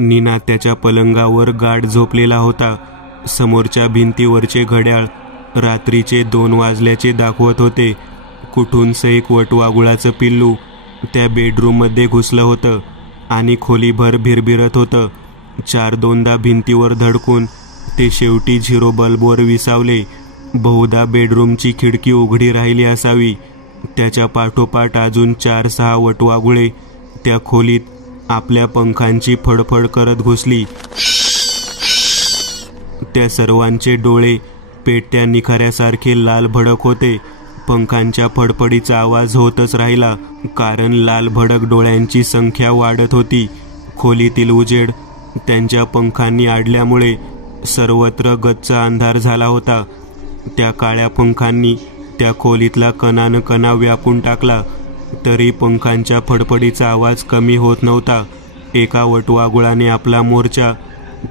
नीना त्याच्या पलंगावर गाढ झोपलेला होता. समोरच्या भिंतीवरचे घड्याळ रात्रीचे 2 वाजल्याचे दाखवत होते. कुठूनच एक वटवागुळाचं पिल्लू त्या बेडरूममध्ये घुसलं होतं आणि खोलीभर भिरभिरत होतं. 4-2दा भिंतीवर धडकून ते शेवटी 0 बल्बवर विसावले. बहुधा बेडरूमची खिडकी उघडी राहिली असावी. त्याच्या पाठोपाठ अजून 4-6 वटवागुळे त्या खोलीत आपल्या पंखांची फडफड करत घुसली. त्या सर्वांचे डोळे पेटत्या निखाऱ्यासारखे लाल भडक होते. पंखांच्या फडफडीचा आवाज होतच राहिला, कारण लाल भडक डोळ्यांची संख्या वाढत होती. खोलीतील उजेड त्यांच्या पंखांनी अडल्यामुळे सर्वत्र गच्च अंधार झाला होता. त्या काळ्या पंखांनी त्या खोलीतला कणानकणा व्यापून टाकला, तरी पंखांच्या फडफडीचा आवाज कमी होत नव्हता. एका वटवागुळाने आपला मोर्चा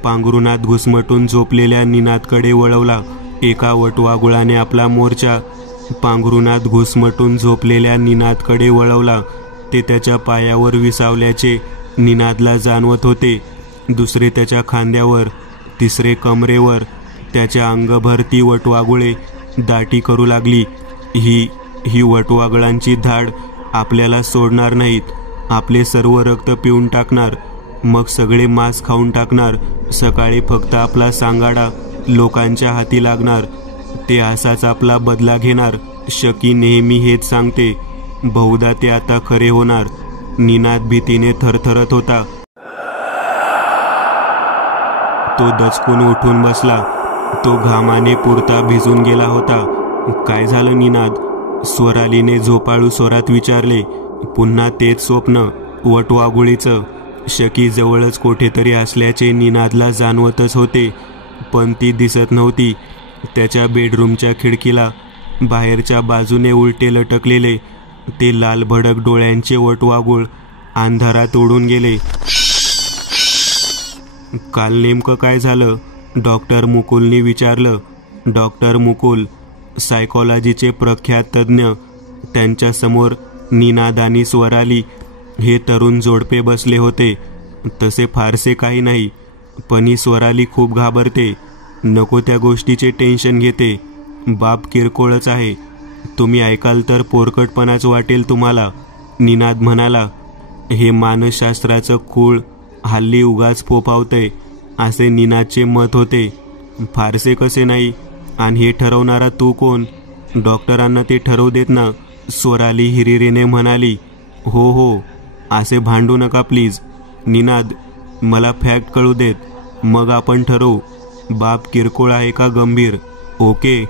पांघरुणात घुसमटून झोपलेल्या निनादकडे वळवला. एका वटवागुळाने आपला मोर्चा पांघरुणात घुसमटून झोपलेल्या निनादकडे वळवला. ते त्याच्या पायावर विसावल्याचे निनादला जाणवत होते. दुसरे त्याच्या खांद्यावर, तिसरे कमरेवर. त्याच्या अंगभर ती वटवागुळे दाटी करू लागली. ही वटवागळांची धाड आपल्याला सोडणार नाहीत. आपले सर्व रक्त पिऊन टाकणार, मग सगळे मांस खाऊन टाकणार. सकाळी फक्त आपला सांगाडा लोकांच्या हाती लागणार. ते असाच आपला बदला घेणार. शकी नेहमी हेच सांगते. बहुधा ते आता खरे होणार. निनाद भीतीने थरथरत होता. तो दचकून उठून बसला. तो घामाने पुरता भिजून गेला होता. काय झालं निनाद? स्वरालीने झोपाळू स्वरात विचारले. पुन्हा तेच स्वप्न वटवागुळीचं. शकी जवळच कुठेतरी असल्याचे निनादला जाणवतच होते, पण ती दिसत नव्हती. त्याच्या बेडरूमच्या खिडकीला बाहेरच्या बाजूने उलटे लटकलेले ते लाल भडक डोळ्यांचे वटवागुळ अंधारात उडून गेले. काल नेमकं काय झालं? डॉक्टर मुकुलने विचारलं. डॉक्टर मुकुल सायकॉलॉजीचे प्रख्यात तज्ज्ञ. त्यांच्यासमोर निनाद आणि स्वराली हे तरुण जोडपे बसले होते. तसे फारसे काही नाही, पण ही स्वराली खूप घाबरते. नको त्या गोष्टीचे टेन्शन घेते. बाप किरकोळच आहे. तुम्ही ऐकाल तर पोरकटपणाच वाटेल तुम्हाला. निनाद म्हणाला. हे मानसशास्त्राचं खूळ हल्ली उगाच फोफावतंय, असे निनादचे मत होते. फारसे कसे नाही. आणि हे ठरवणारा तू कोण? डॉक्टरांना ते ठरवू देत ना, स्वराली हिरिरीने म्हणाली. हो, असे भांडू नका प्लीज. निनाद, मला फॅक्ट कळू देत, मग आपण ठरवू. बाप किरकोळ आहे का गंभीर? ओके.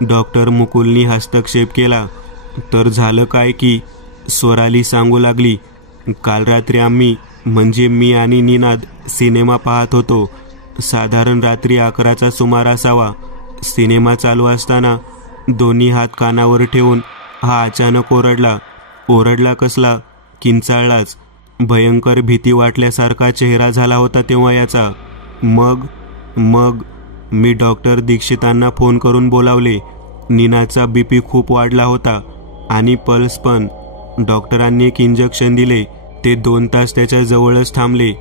डॉक्टर मुकुलनी हस्तक्षेप केला. तर झालं काय की, स्वराली सांगू लागली. काल रात्री आम्ही, म्हणजे मी आणि निनाद, सिनेमा पाहत होतो. साधारण रात्री 11चा सुमार असावा. सिनेमा चालू असताना दोन्ही हात कानावर ठेवून हा अचानक ओरडला. ओरडला कसला? किंचाळलाच. भयंकर भीती वाटल्यासारखा चेहरा झाला होता तेव्हा याचा. मग मी डॉक्टर दीक्षितांना फोन करून बोलावले. निनाचा बीपी खूप वाढला होता आणि पल्स पण. डॉक्टरांनी एक इंजेक्शन दिले. ते 2 तास त्याच्या जवळच थांबले,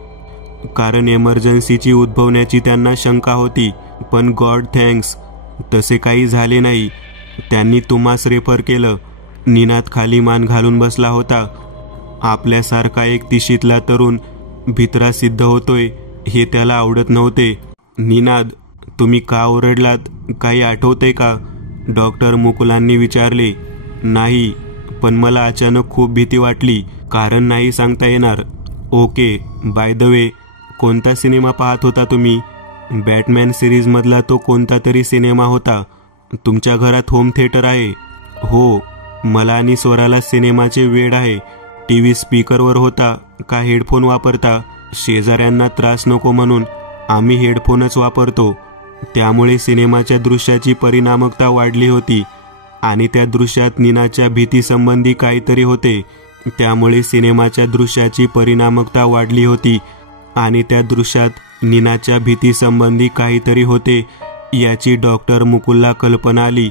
कारण एमर्जन्सीची उद्भवण्याची त्यांना शंका होती. पण गॉड थँक्स, तसे काही झाले नाही. त्यांनी तुम्हास रेफर केलं. निनाद खाली मान घालून बसला होता. आपल्यासारखा एक तिशीतला तरुण भित्रा सिद्ध होतोय हे त्याला आवडत नव्हते. निनाद, तुम्ही का ओरडलात? काही आठवते का? डॉक्टर मुकुलांनी विचारले. नाही, पण मला अचानक खूप भीती वाटली. कारण नाही सांगता येणार. ओके, बाय द वे, कोणता सिनेमा पाहत होता तुम्ही? बॅटमॅन सिरीजमधला तो कोणता तरी सिनेमा होता. तुमच्या घरात होम थिएटर आहे? हो, मला आणि स्वराला सिनेमाचे वेड आहे. टीव्ही स्पीकरवर होता का हेडफोन वापरता? शेजाऱ्यांना त्रास नको म्हणून आम्ही हेडफोनच वापरतो. त्यामुळे सिनेमाच्या दृश्याची परिणामकता वाढली होती आणि त्या दृश्यात निनाच्या भीतीसंबंधी काहीतरी होते. त्यामुळे सिनेमाच्या दृश्याची परिणामकता वाढली होती आणि त्या दृश्यात निनाच्या भीतीसंबंधी काहीतरी होते याची डॉक्टर मुकुलला कल्पना आली.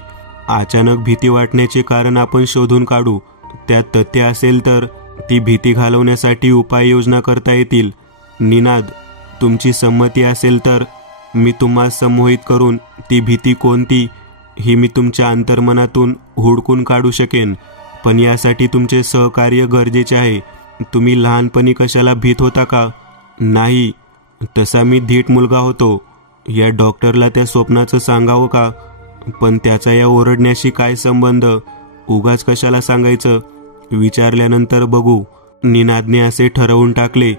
अचानक भीती वाटण्याचे कारण आपण शोधून काढू. त्यात तथ्य असेल तर ती भीती घालवण्यासाठी उपाययोजना करता येतील. निनाद, तुमची संमती असेल तर मी तुम्हाला संमोहित करून ती भीती कोणती ही मी तुमच्या अंतर्मनातून हुडकून काढू शकेन. पण यासाठी तुमचे सहकार्य गरजेचे आहे. तुम्ही लहानपणी कशाला भीत होता का? नाही, तसा मी धीट मुलगा होतो. या डॉक्टरला त्या स्वप्नाचं सांगावं का? पण त्याचा या ओरडण्याशी काय संबंध? उगाच कशाला सांगायचं? विचारल्यानंतर बघू. निनादने असे ठरवून टाकले.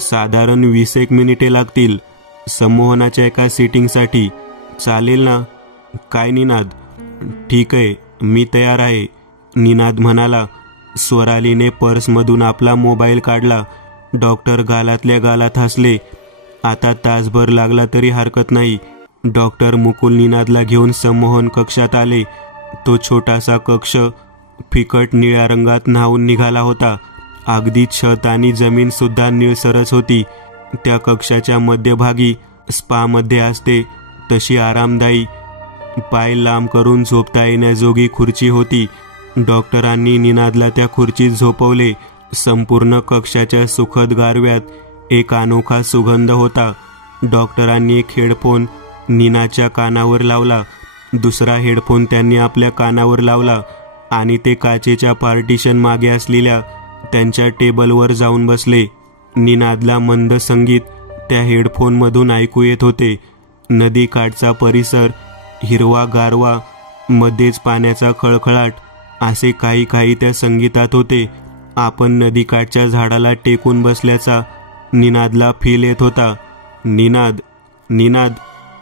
साधारण 20 मिनिटे लागतील संमोहनाच्या एका सिटिंगसाठी. चालेल ना? काय निनाद? ठीक आहे, मी तयार आहे, निनाद म्हणाला. स्वरालीने पर्समधून आपला मोबाईल काढला. डॉक्टर गालातल्या गालात हसले. आता तासभर लागला तरी हरकत नाही. डॉक्टर मुकुल निनादला घेऊन संमोहन कक्षात आले. तो छोटासा कक्ष फिकट निळ्या रंगात न्हावून निघाला होता. अगदी छत आणि जमीन सुद्धा निळसरच होती. त्या कक्षाच्या मध्यभागी स्पामध्ये असते तशी आरामदायी, पाय लांब करून झोपता येण्याजोगी खुर्ची होती. डॉक्टरांनी निनादला त्या खुर्चीत झोपवले. संपूर्ण कक्षाच्या सुखद गारव्यात एक अनोखा सुगंध होता. डॉक्टरांनी एक हेडफोन निनाच्या कानावर लावला. दुसरा हेडफोन त्यांनी आपल्या कानावर लावला आणि ते काचेच्या पार्टिशन मागे असलेल्या त्यांच्या टेबलवर जाऊन बसले. निनादला मंद संगीत त्या हेडफोनमधून ऐकू येत होते. नदीकाठचा परिसर, हिरवा गारवा, मध्येच पाण्याचा खळखळाट असे काही त्या संगीतात होते. आपण नदीकाठच्या झाडाला टेकून बसल्याचा निनादला फील येत होता. निनाद, निनाद,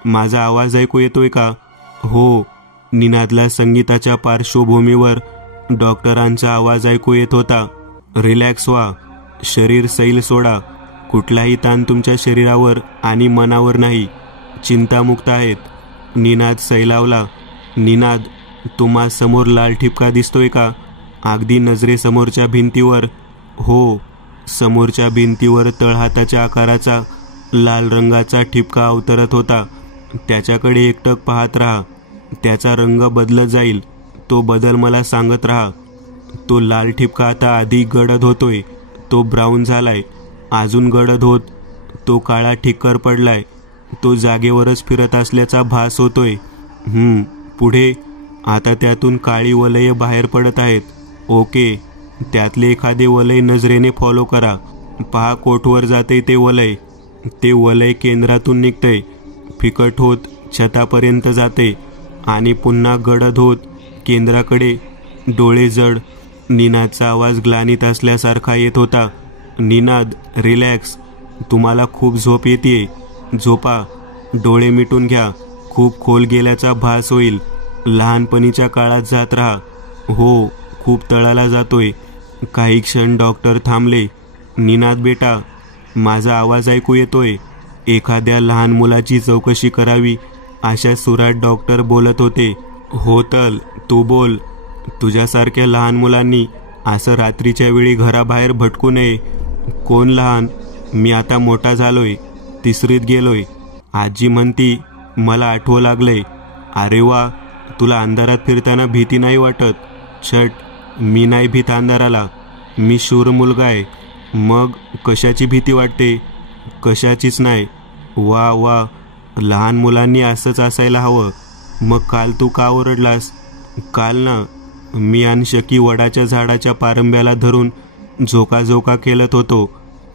माझा आवाज ऐकू येतोय का? हो. निनादला संगीताच्या पार्श्वभूमीवर डॉक्टरांचा आवाज ऐकू येत होता. रिलॅक्स व्हा, शरीर सैल सोडा. कुठलाही ताण तुमच्या शरीरावर आणि मनावर नाही. चिंतामुक्त आहेत. निनाद सैलावला. निनाद, तुम्हा समोर लाल ठिपका दिसतोय का? अगदी नजरेसमोरच्या भिंतीवर. हो. समोरच्या भिंतीवर तळहाताच्या आकाराचा लाल रंगाचा ठिपका अवतरत होता. त्याच्याकडे एकटक पाहत राहा. त्याचा रंग बदलत जाईल. तो बदल मला सांगत राहा. तो लाल ठिपका आता अधिक गडद होतोय. तो ब्राऊन झालाय. अजून गडद होत तो काळा ठिक्कर पडलाय. तो जागेवरच फिरत असल्याचा भास होतोय. पुढे. आता त्यातून काळी वलये बाहेर पडत आहेत. ओके. त्यातले एखादे वलय नजरेने फॉलो करा. पहा, कोठवर जाते ते वलय. ते वलय केंद्रातून निघतंय, फिकट होत छतापर्यंत जाते आणि पुन्हा गडद होत केंद्राकडे. डोळे जड. निनादचा आवाज ग्लानीत असल्यासारखा येत होता. निनाद, रिलॅक्स. तुम्हाला खूप झोप येते. झोपा. डोळे मिटून घ्या. खूप खोल गेल्याचा भास होईल. लहानपणीच्या काळात जात राहा. हो, खूप तळाला जातोय. काही क्षण डॉक्टर थांबले. निनाद बेटा, माझा आवाज ऐकू येतोय? एखाद्या लहान मुलाची चौकशी करावी अशा सुरात डॉक्टर बोलत होते. हो तल, तू बोल. तुझ्यासारख्या लहान मुलांनी असं रात्रीच्या वेळी घराबाहेर भटकू नये. कोण लहान? मी आता मोठा झालोय. 3रीत गेलोय. आजी म्हणती मला आठवं लागलंय. अरे वा, तुला अंधारात फिरताना भीती नाही वाटत? छट, मी नाही भीत अंधाराला. मी शूर मुलगा आहे. मग कशाची भीती वाटते? कशाचीच नाही. वा वा, लहान मुलांनी असंच असायला हवं. मग काल तू का ओरडलास? काल ना, मी आणि शकी वडाच्या झाडाच्या पारंब्याला धरून झोका खेळत होतो.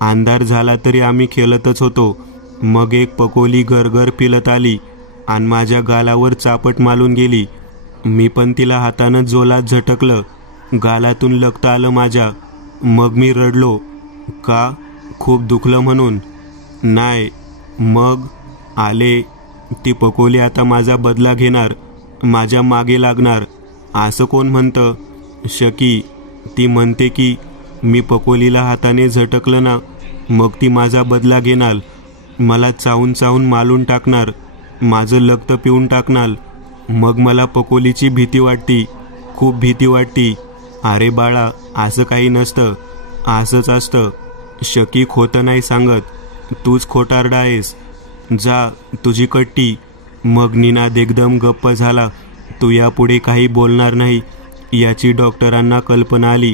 अंधार झाला तरी आम्ही खेळतच होतो. मग एक पकोली गरगर पिलत आली आणि माझ्या गालावर चापट मालून गेली. मी पण तिला हातानं जोलात झटकलं. गालातून लक्त आलं माझ्या. मग मी रडलो. का? खूप दुखलं म्हणून? नाही. मग आले. ती पकोली आता माझा बदला घेणार, माझ्या मागे लागणार. असं कोण म्हणतं? शकी. ती म्हणते की मी पकोलीला हाताने झटकलं ना, मग ती माझा बदला घेणार. मला चावून मालून टाकणार. माझं लक्त पिऊन टाकणार. मग मला पकोलीची भीती वाटती. खूप भीती वाटती. अरे बाळा, असं काही नसतं. असंच असतं. शकी खोटं नाही सांगत. तूच खोटारडा आहेस. जा, तुझी कट्टी. मग निनाद एकदम गप्प झाला. तो यापुढे काही बोलणार नाही याची डॉक्टरांना कल्पना आली.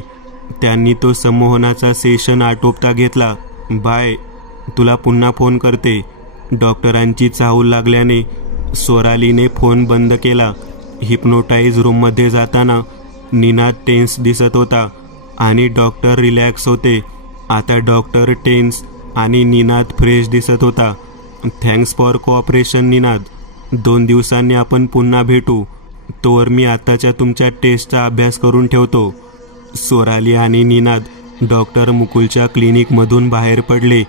त्यांनी तो संमोहनाचा सेशन आटोपता घेतला. बाय. तुला पुन्हा फोन करते. डॉक्टरांची चाहूल लागल्याने स्वरालीने फोन बंद केला. हिप्नोटाईज रूममध्ये जाताना निनाद टेन्स दिसत होता आणि डॉक्टर रिलॅक्स होते. आता डॉक्टर टेन्स आणि निनाद फ्रेश दिसत होता. Thanks for cooperation Ninad. 2 दिवसांनी आपण पुन्हा भेटू. तोवर मी आताच्या तुमच्या टेस्टचा अभ्यास करून ठेवतो. स्वराली आणि निनाद डॉक्टर मुकुलच्या क्लिनिकमधून बाहेर पडले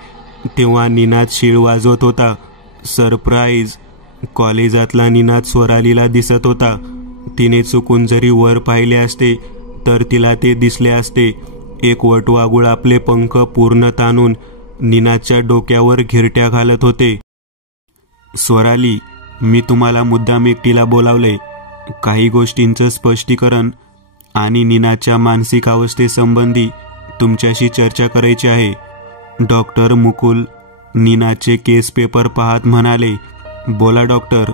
तेव्हा निनाद शीळ वाजवत होता. सरप्राईज. कॉलेजातला निनाद स्वरालीला दिसत होता. तिने चुकून जरी वर पाहिले असते तर तिला ते दिसले असते. एक वटवाघूळ आपले पंख पूर्ण ताणून निनादच्या डोक्यावर घिरट्या घालत होते. स्वराली, मी तुम्हाला मुद्दाम एकटीला बोलावले. काही गोष्टींचं स्पष्टीकरण आणि निनादच्या मानसिक अवस्थेसंबंधी तुमच्याशी चर्चा करायची आहे. डॉक्टर मुकुल निनादचे केस पेपर पाहत म्हणाले. बोला डॉक्टर.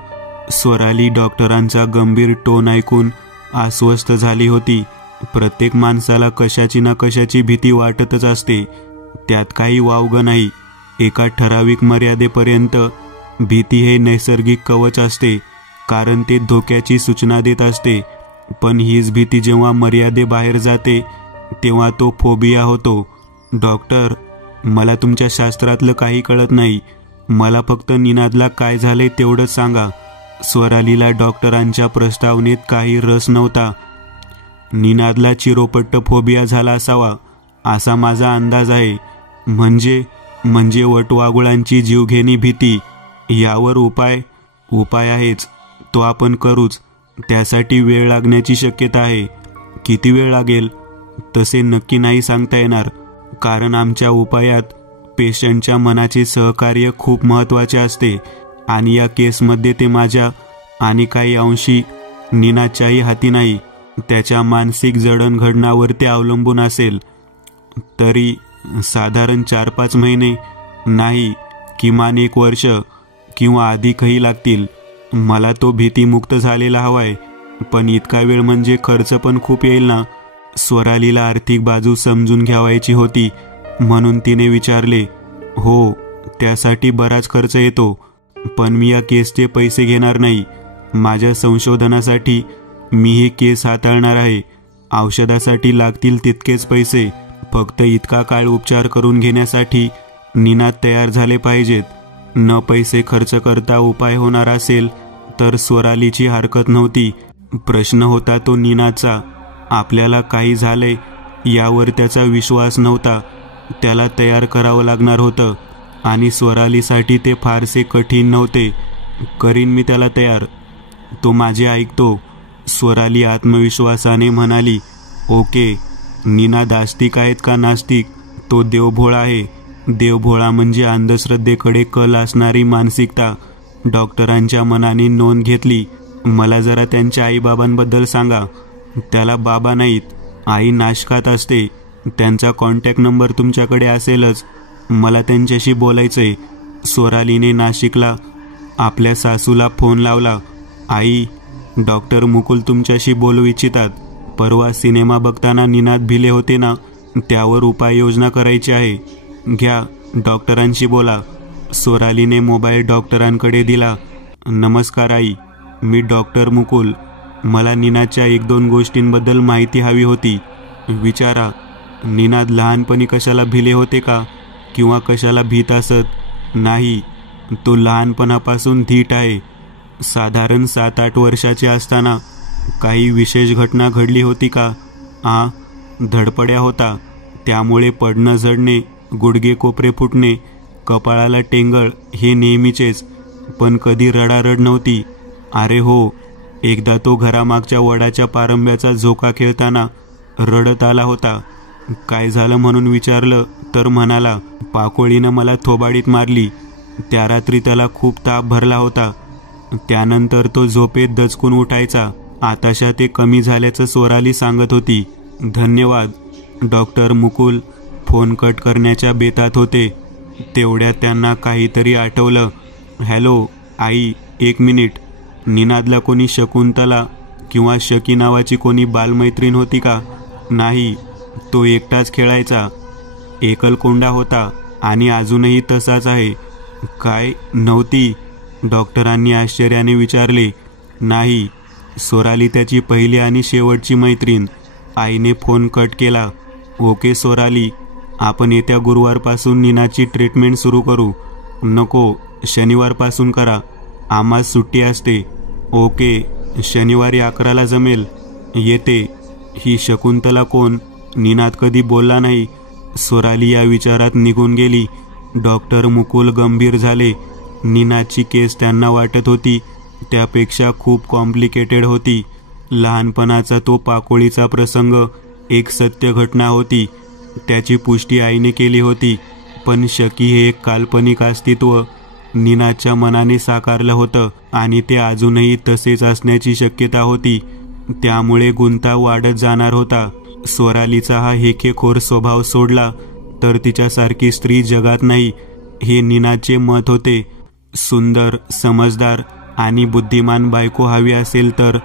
स्वराली डॉक्टरांचा गंभीर टोन ऐकून अस्वस्थ झाली होती. प्रत्येक माणसाला कशाची ना कशाची भीती वाटतच असते. त्यात काही वावगं नाही. एका ठराविक मर्यादेपर्यंत भीती हे नैसर्गिक कवच असते, कारण ते धोक्याची सूचना देत असते. पण हीच भीती जेव्हा मर्यादेबाहेर जाते तेव्हा तो फोबिया होतो. डॉक्टर, मला तुमच्या शास्त्रातलं काही कळत नाही. मला फक्त निनादला काय झाले तेवढंच सांगा. स्वरालीला डॉक्टरांच्या प्रस्तावनेत काही रस नव्हता. निनादला चिरोपट्ट फोबिया झाला असावा असा माझा अंदाज आहे. म्हणजे वटवाघुळांची जीवघेणी भीती. यावर उपाय आहेच. तो आपण करूच. त्यासाठी वेळ लागण्याची शक्यता आहे. किती वेळ लागेल तसे नक्की नाही सांगता येणार, कारण आमच्या उपायात पेशंटच्या मनाचे सहकार्य खूप महत्त्वाचे असते आणि या केसमध्ये ते माझ्या आणि काही अंशी निनादच्याही हाती नाही. त्याच्या मानसिक जडणघडणावर ते अवलंबून असेल. तरी साधारण 4-5 महिने नाही, किमान 1 वर्ष किंवा अधिकही लागतील. मला तो भीतीमुक्त झालेला हवाय, पण इतका वेळ म्हणजे खर्च पण खूप येईल ना. स्वरालीला आर्थिक बाजू समजून घ्यावायची होती म्हणून तिने विचारले. हो, त्यासाठी बराच खर्च येतो, पण मी या केसचे पैसे घेणार नाही. माझ्या संशोधनासाठी मी ही केस हाताळणार आहे. औषधासाठी लागतील तितकेच पैसे. फक्त इतका काळ उपचार करून घेण्यासाठी निनाद तयार झाले पाहिजेत. न पैसे खर्च करता उपाय होणार असेल तर स्वरालीची हरकत नव्हती. प्रश्न होता तो निनादचा. आपल्याला काही झाले यावर त्याचा विश्वास नव्हता. त्याला तयार करावं लागणार होतं आणि स्वरालीसाठी ते फारसे कठीण नव्हते. करीन मी त्याला तयार. तो माझे ऐकतो. स्वराली आत्मविश्वासाने म्हणाली. ओके. निनाद आस्तिक आहेत का नास्तिक? तो देवभोळा आहे. देवभोळा म्हणजे अंधश्रद्धेकडे कल असणारी मानसिकता. डॉक्टरांच्या मनाने नोंद घेतली. मला जरा त्यांच्या आईबाबांबद्दल सांगा. त्याला बाबा नाहीत, आई नाशकात असते. त्यांचा कॉन्टॅक्ट नंबर तुमच्याकडे असेलच. मला त्यांच्याशी बोलायचंय. स्वरालीने नाशिकला आपल्या सासूला फोन लावला. आई, डॉक्टर मुकुल तुमच्याशी बोलू इच्छितात. परवा सिनेमा बघताना निनाद भिले होते ना, त्यावर उपाययोजना करायची आहे. घ्या, डॉक्टरांशी बोला. स्वरालीने मोबाईल डॉक्टरांकडे दिला. नमस्कार आई, मी डॉक्टर मुकुल. मला निनादच्या 1-2 गोष्टींबद्दल माहिती हवी होती. विचारा. निनाद लहानपणी कशाला भिले होते का किंवा कशाला भीत असत? नाही, तो लहानपणापासून धीट आहे. साधारण 7-8 वर्षाचे असताना काही विशेष घटना घडली होती का? धडपड्या होता, त्यामुळे पडणं झडणे, गुडघे कोपरे फुटणे, कपाळाला टेंगळ हे नेहमीचेच. पण कधी रडारड नव्हती. अरे हो, एकदा तो घरामागच्या वडाच्या पारंब्याचा झोका खेळताना रडत आला होता. काय झालं म्हणून विचारलं तर म्हणाला, पाकोळीनं मला थोबाडीत मारली. त्या रात्री त्याला खूप ताप भरला होता. त्यानंतर तो झोपेत दचकून उठायचा. आताशा ते कमी झाल्याचं स्वराली सांगत होती. धन्यवाद. डॉक्टर मुकुल फोन कट करण्याच्या बेतात होते. तेवढ्यात त्यांना काहीतरी आठवलं. हॅलो आई, 1 मिनिट. निनादला कोणी शकुंतला किंवा शकी नावाची कोणी बालमैत्रीण होती का? नाही, तो एकटाच खेळायचा. एकलकोंडा होता आणि अजूनही तसाच आहे. काय नव्हती? डॉक्टरांनी आश्चर्याने विचारले. नाही, सोराली त्याची पहिली आणि शेवटची मैत्रीण. आईने फोन कट केला. ओके सोराली, आपण येत्या गुरुवारपासून नीनाची ट्रीटमेंट सुरू करू. नको, शनिवारपासून करा, आम्हाला सुट्टी असते. ओके, शनिवारी 11ला जमेल. येते. ही शकुंतला कोण? नीनाद कधी बोलला नाही. सोराली या विचारात निघून गेली. डॉक्टर मुकुल गंभीर झाले. नीनाची केस त्यांना वाटत होती त्यापेक्षा खूप कॉम्प्लिकेटेड होती. लहानपणाचा तो पाकोळीचा प्रसंग एक सत्य घटना होती. त्याची पुष्टी आईने केली होती. पण शकी हे एक काल्पनिक अस्तित्व नीनाच्या मनाने साकारलं होतं आणि ते अजूनही तसेच असण्याची शक्यता होती. त्यामुळे गुंता वाढत जाणार होता. सोरालीचा हा हेकेखोर स्वभाव सोडला तर तिच्यासारखी स्त्री जगात नाही, हे नीनाचे मत होते. सुंदर, समजदार आणि बुद्धिमान बायको हवी असेल तर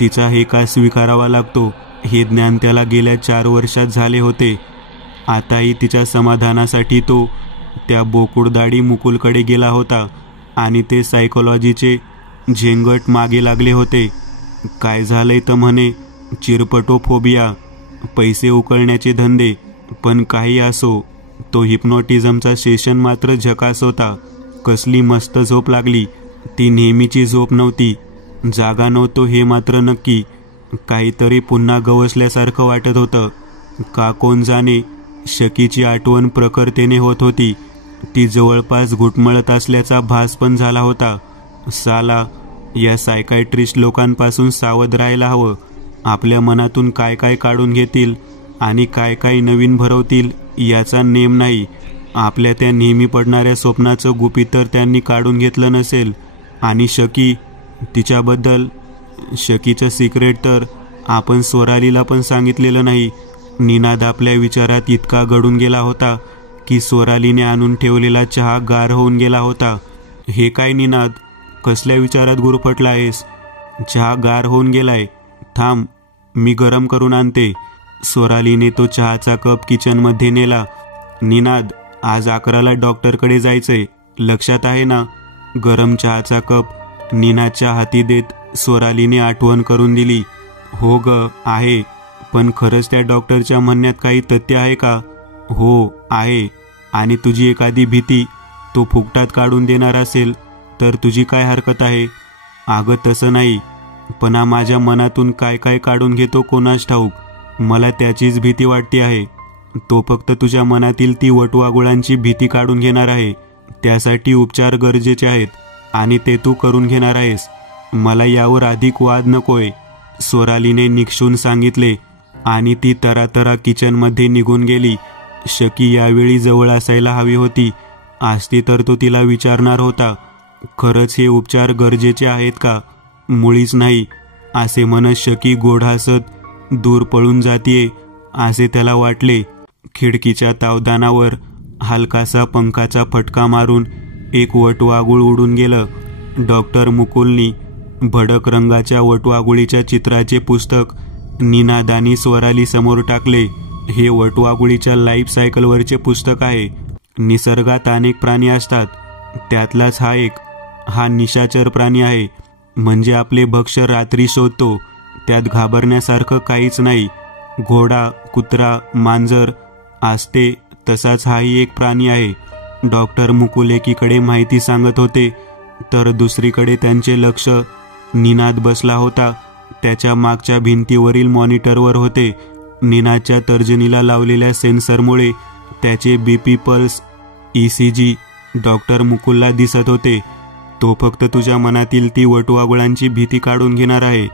तिचा हेका स्वीकारावा लागतो, हे ज्ञान त्याला गेल्या 4 वर्षात झाले होते. आताही तिच्या समाधानासाठी तो त्या बोकुडदाढी मुकुलकडे गेला होता आणि ते सायकोलॉजीचे झेंगट मागे लागले होते. काय झालंय तर म्हणे चिरपटोफोबिया, पैसे उकळण्याचे धंदे. पण काही असो, तो हिप्नोटिझमचा सेशन मात्र झकास होता. कसली मस्त झोप लागली. ती नेहमीची झोप नव्हती. जागा नव्हतो हे मात्र नक्की. काहीतरी पुन्हा गवसल्यासारखं वाटत होतं. का कोण जाणे. शकीची आठवण प्रखरतेने होत होती. ती जवळपास घुटमळत असल्याचा भास पण झाला होता. साला, या सायकायट्रिस्ट लोकांपासून सावध राहायला हवं. आपल्या मनातून काय काय काढून घेतील आणि काय काय नवीन भरवतील याचा नेम नाही. आपल्या त्या नेहमी पडणाऱ्या स्वप्नाचं गुपित तर त्यांनी काढून घेतलं नसेल. आणि शकी, तिच्याबद्दल शकीचं सिक्रेट तर आपण सोरालीला पण सांगितलेलं नाही. निनाद आपल्या विचारात इतका गढून गेला होता की सोरालीने आणून ठेवलेला चहा गार होऊन गेला होता. हे काय निनाद, कसल्या विचारात गुरफटला आहेस? चहा गार होऊन गेलाय. थांब, मी गरम करून आणते. सोरालीने तो चहाचा कप किचनमध्ये नेला. निनाद, आज 11ला डॉक्टरकडे जायचंय, लक्षात आहे ना? गरम चहाचा कप निनादच्या हाती देत सोरालीने आठवण करून दिली. हो ग, आहे. पण खरंच त्या डॉक्टरच्या म्हणण्यात काही तथ्य आहे का? हो आहे. आणि तुझी एखादी भीती तो फुकटात काढून देणार असेल तर तुझी काय हरकत आहे? अगं तसं नाही, पण हा माझ्या मनातून काय काय काढून घेतो कोणास ठाऊक. मला त्याचीच भीती वाटते आहे. तो फक्त तुझ्या मनातील ती वटवागुळांची भीती काढून घेणार आहे. त्यासाठी उपचार गरजेचे आहेत आणि ते तू करून घेणार आहेस. मला यावर अधिक वाद नकोय, सोरालीने निक्षून सांगितले आणि ती तरातरा किचनमध्ये निघून गेली. शकी यावेळी जवळ असायला हवी होती. असती तर तो तिला विचारणार होता, खरंच हे उपचार गरजेचे आहेत का? मुळीच नाही, असे म्हणत शकी गोड हसत दूर पळून जातीये असे त्याला वाटले. खिडकीच्या तावदानावर हलकासा पंखाचा फटका मारून एक वटवागुळ उडून गेलं. डॉक्टर मुकुलनी भडक रंगाच्या वटवागुळीच्या चित्राचे पुस्तक निनाद आणि स्वराली समोर टाकले. हे वटवागुळीच्या लाईफ सायकलवरचे पुस्तक आहे. निसर्गात अनेक प्राणी असतात, त्यातलाच हा एक. हा निशाचर प्राणी आहे, म्हणजे आपले भक्ष्य रात्री शोधतो. त्यात घाबरण्यासारखं काहीच नाही. घोडा, कुत्रा, मांजर असते तसाच हाही एक प्राणी आहे. डॉक्टर मुकुल एकीकडे माहिती सांगत होते तर दुसरीकडे त्यांचे लक्ष निनाद बसला होता. त्याच्या मागच्या भिंतीवरील मॉनिटरवर होते. निनादच्या तर्जनीला लावलेल्या सेन्सरमुळे त्याचे बीपी, पल्स, ECG डॉक्टर मुकुलला दिसत होते. तो फक्त तुझ्या मनातील ती वटवागुळांची भीती काढून घेणार आहे.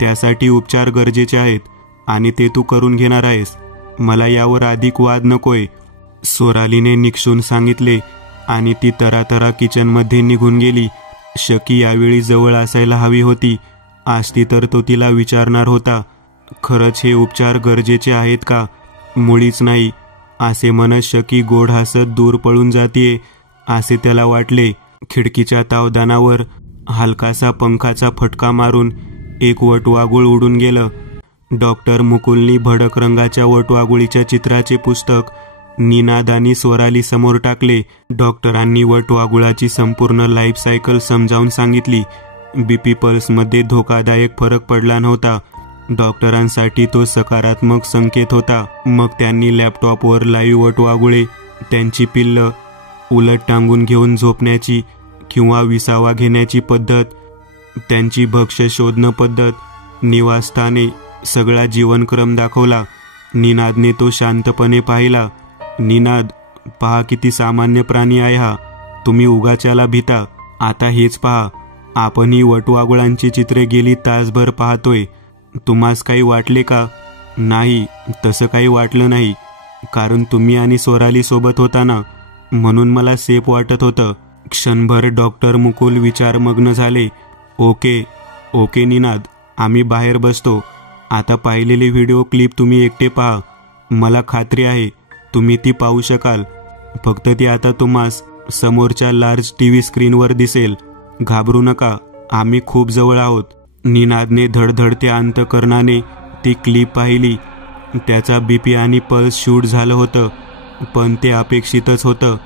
त्यासाठी उपचार गरजेचे आहेत आणि ते तू करून घेणार आहेस. मला यावर अधिक वाद नकोय, सोरालीने निक्षून सांगितले आणि ती तरातरा किचनमध्ये निघून गेली. शकी यावेळी जवळ असायला हवी होती. असती तर तो तिला विचारणार होता, खरंच हे उपचार गरजेचे आहेत का? मुळीच नाही, असे म्हणत शकी गोड हसत दूर पळून जातीये असे त्याला वाटले. खिडकीच्या तावदानावर हलकासा पंखाचा फटका मारून एक वटवागुळ उडून गेलं. डॉक्टर मुकुलनी भडक रंगाच्या वटवागुळीच्या चित्राचे पुस्तक निनाद आणि स्वराली समोर टाकले. डॉक्टरांनी वटवाघुळाची संपूर्ण लाईफ सायकल समजावून सांगितली. बीपी पल्समध्ये धोकादायक फरक पडला नव्हता. डॉक्टरांसाठी तो सकारात्मक संकेत होता. मग त्यांनी लॅपटॉपवर लाईव्ह वटवाघुळे, त्यांची पिल्लं, उलट टांगून घेऊन झोपण्याची किंवा विसावा घेण्याची पद्धत, त्यांची भक्ष्य शोधणं पद्धत, निवासस्थाने, सगळा जीवनक्रम दाखवला. निनादने तो शांतपणे पाहिला. निनाद, पहा किती सामान्य प्राणी आहे हा. तुम्ही उगाच्याला भीता. आता हेच पहा, आपण ही वटवाघुळांची चित्रे गेली तासभर पाहतोय. तुम्हास काही वाटले का? नाही, तसं काही वाटलं नाही, कारण तुम्ही आणि स्वराली सोबत होता ना, म्हणून मला सेफ वाटत होतं. क्षणभर डॉक्टर मुकुल विचारमग्न झाले. ओके निनाद, आम्ही बाहेर बसतो. आता पाहिलेले व्हिडिओ क्लिप तुम्ही एकटे पहा. मला खात्री आहे तुम्ही ती पाहू शकाल. फक्त ती आता तुम्हास समोरच्या लार्ज टीव्ही स्क्रीनवर दिसेल. घाबरू नका, आम्ही खूप जवळ आहोत. निनादने धडधडत्या अंतकरणाने ती क्लिप पाहिली. त्याचा बीपी आणि पल्स शूट झालं होतं, पण ते अपेक्षितच होतं.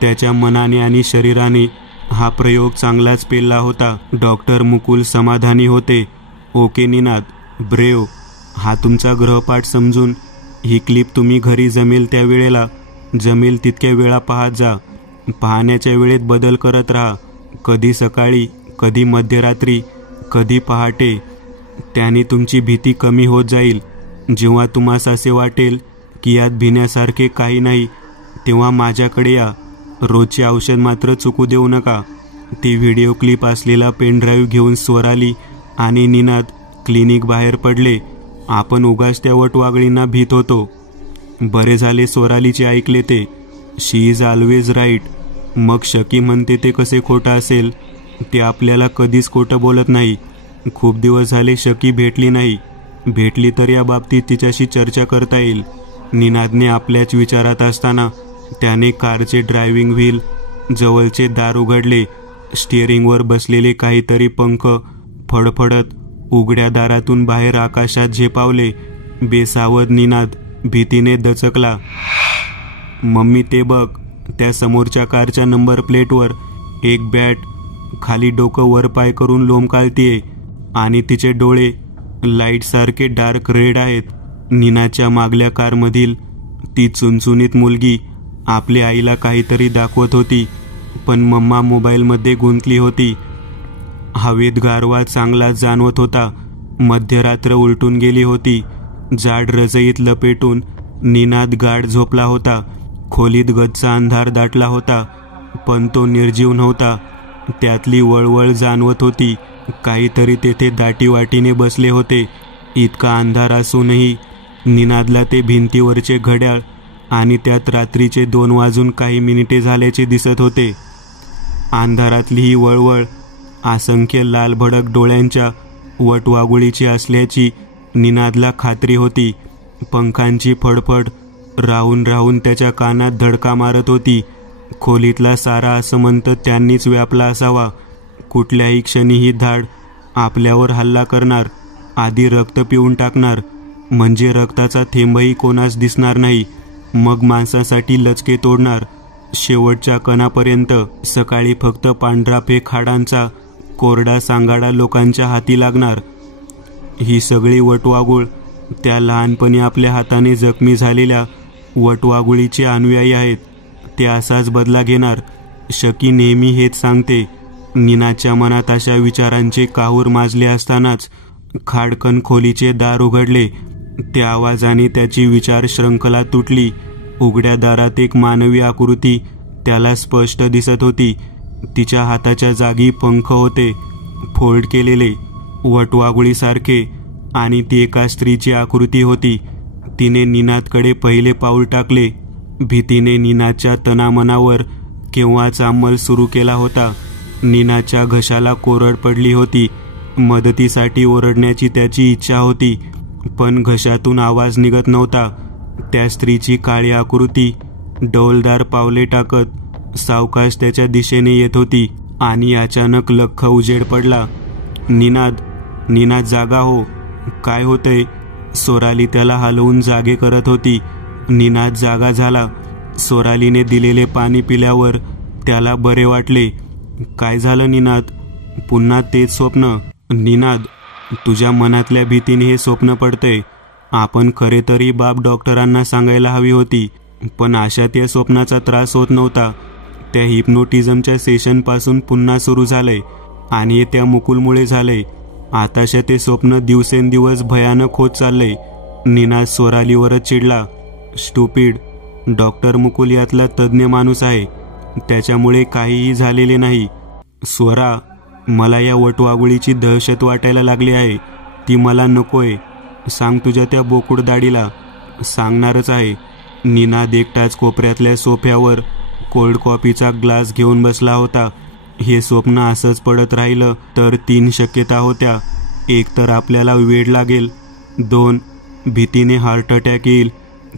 त्याच्या मनाने आणि शरीराने हा प्रयोग चांगलाच पेलला होता. डॉक्टर मुकुल समाधानी होते. Okay Ninad, brave. हा तुमचा गृहपाठ समजून ही क्लिप तुम्ही घरी जमेल त्या वेळेला, जमेल तितक्या वेळा पाहत जा. पाहण्याच्या वेळेत बदल करत राहा. कधी सकाळी, कधी मध्यरात्री, कधी पहाटे. त्याने तुमची भीती कमी होत जाईल. जेव्हा तुम्हास असे वाटेल की यात भिण्यासारखे काही नाही, तेव्हा माझ्याकडे या. रोजचे औषध मात्र चुकू देऊ नका. ती व्हिडिओ क्लिप असलेला पेनड्राईव्ह घेऊन स्वराली आणि निनाद क्लिनिक बाहेर पडले. आपण उगाच त्या वटवाघळींना भीत होतो. बरे झाले स्वरालीचे ऐकले ते. शी इज ऑलवेज राईट. मग शकी म्हणते ते कसे खोटं असेल? ते आपल्याला कधीच खोटं बोलत नाही. खूप दिवस झाले शकी भेटली नाही. भेटली तर या बाबतीत तिच्याशी चर्चा करता येईल. निनादने आपल्याच विचारात असताना त्याने कारचे ड्रायव्हिंग व्हील जवळचे दार उघडले. स्टिअरिंगवर बसलेले काहीतरी पंख फडफडत उघड्या दारातून बाहेर आकाशात झेपावले. बेसावध निनाद भीतीने दचकला. मम्मी, ते बघ, त्या समोरच्या कारच्या नंबर प्लेटवर एक बॅट खाली डोकं वर पाय करून लोंबकाळतीये आणि तिचे डोळे लाईटसारखे डार्क रेड आहेत. नीनाच्या मागल्या कारमधील ती चुनचुनीत मुलगी आपल्या आईला काहीतरी दाखवत होती, पण मम्मा मोबाईलमध्ये गुंतली होती. हवेत गारवा चांगला जाणवत होता. मध्यरात्र उलटून गेली होती. जाड रजईत लपेटून निनाद गाढ झोपला होता. खोलीत गच्चा अंधार दाटला होता, पण तो निर्जीव नव्हता. त्यातली वळवळ जाणवत होती. काहीतरी तेथे दाटीवाटीने बसले होते. इतका अंधार असूनही निनादला ते भिंतीवरचे घड्याळ आणि त्यात रात्रीचे 2 वाजून काही मिनिटे झाल्याचे दिसत होते. अंधारातली ही वळवळ असंख्य लाल भडक डोळ्यांच्या वटवाघुळीची असल्याची निनादला खात्री होती. पंखांची फडफड राहून राहून त्याच्या कानात धडका मारत होती. खोलीतला सारा असमंत त्यांनीच व्यापला असावा. कुठल्याही क्षणी ही धाड आपल्यावर हल्ला करणार. आधी रक्त पिऊन टाकणार, म्हणजे रक्ताचा थेंबही कोणास दिसणार नाही. मग माणसासाठी लचके तोडणार, शेवटच्या कणापर्यंत. सकाळी फक्त पांढरा फेक हाडांचा कोरडा सांगाडा लोकांच्या हाती लागणार. ही सगळी वटवाघूळ त्या लहानपणी आपल्या हाताने जखमी झालेल्या वटवाघुळीचे अनुयायी आहेत. ते असाच बदला घेणार. शकी नेहमी हेच सांगते. नीनाच्या मनात अशा विचारांचे काहूर माजले असतानाच खाडकन खोलीचे दार उघडले. त्या आवाजाने त्याची विचार श्रंखला तुटली. उघड्या दारात एक मानवी आकृती त्याला स्पष्ट दिसत होती. तिच्या हाताच्या जागी पंख होते, फोल्ड केलेले, वटवाघुळीसारखे, आणि ती एका स्त्रीची आकृती होती. तिने निनादकडे पहिले पाऊल टाकले. भीतीने निनाच्या तनामनावर केव्हाच अंमल सुरू केला होता. निनाच्या घशाला कोरड पडली होती. मदतीसाठी ओरडण्याची त्याची इच्छा होती, पण घशातून आवाज निघत नव्हता. त्या स्त्रीची काळी आकृती डौलदार पावले टाकत सावकाश त्याच्या दिशेने येत होती. आणि अचानक लख्ख उजेड पडला. निनाद, जागा हो. काय होतंय? स्वराली त्याला हलवून जागे करत होती. निनाद जागा झाला. स्वरालीने दिलेले पाणी पिल्यावर त्याला बरे वाटले. काय झालं निनाद? पुन्हा तेच स्वप्न? निनाद, तुझ्या मनातल्या भीतीने हे स्वप्न पडतंय. आपण खरे तरी बाब डॉक्टरांना सांगायला हवी होती, पण आशात या स्वप्नाचा त्रास होत नव्हता. त्या हिप्नोटिझमच्या सेशनपासून पुन्हा सुरू झालंय आणि त्या मुकुलमुळे झालंय. आताशा ते स्वप्न दिवसेंदिवस भयानक होत चाललंय. निनाद स्वरालीवरच चिडला. स्टुपिड, डॉक्टर मुकुल यातला तज्ज्ञ माणूस आहे, त्याच्यामुळे काहीही झालेले नाही. स्वरा, मला या वटवागुळीची दहशत वाटायला लागली आहे. ती मला नकोय. सांग तुझ्या त्या बोकुड दाढीला. सांगणारच आहे. निनाद एकटाच कोपऱ्यातल्या सोफ्यावर कोल्ड कॉफीचा ग्लास घेऊन बसला होता. हे स्वप्न असंच पडत राहिलं तर 3 शक्यता होत्या. 1 तर आपल्याला वेड लागेल, 2 भीतीने हार्ट अटॅक येईल,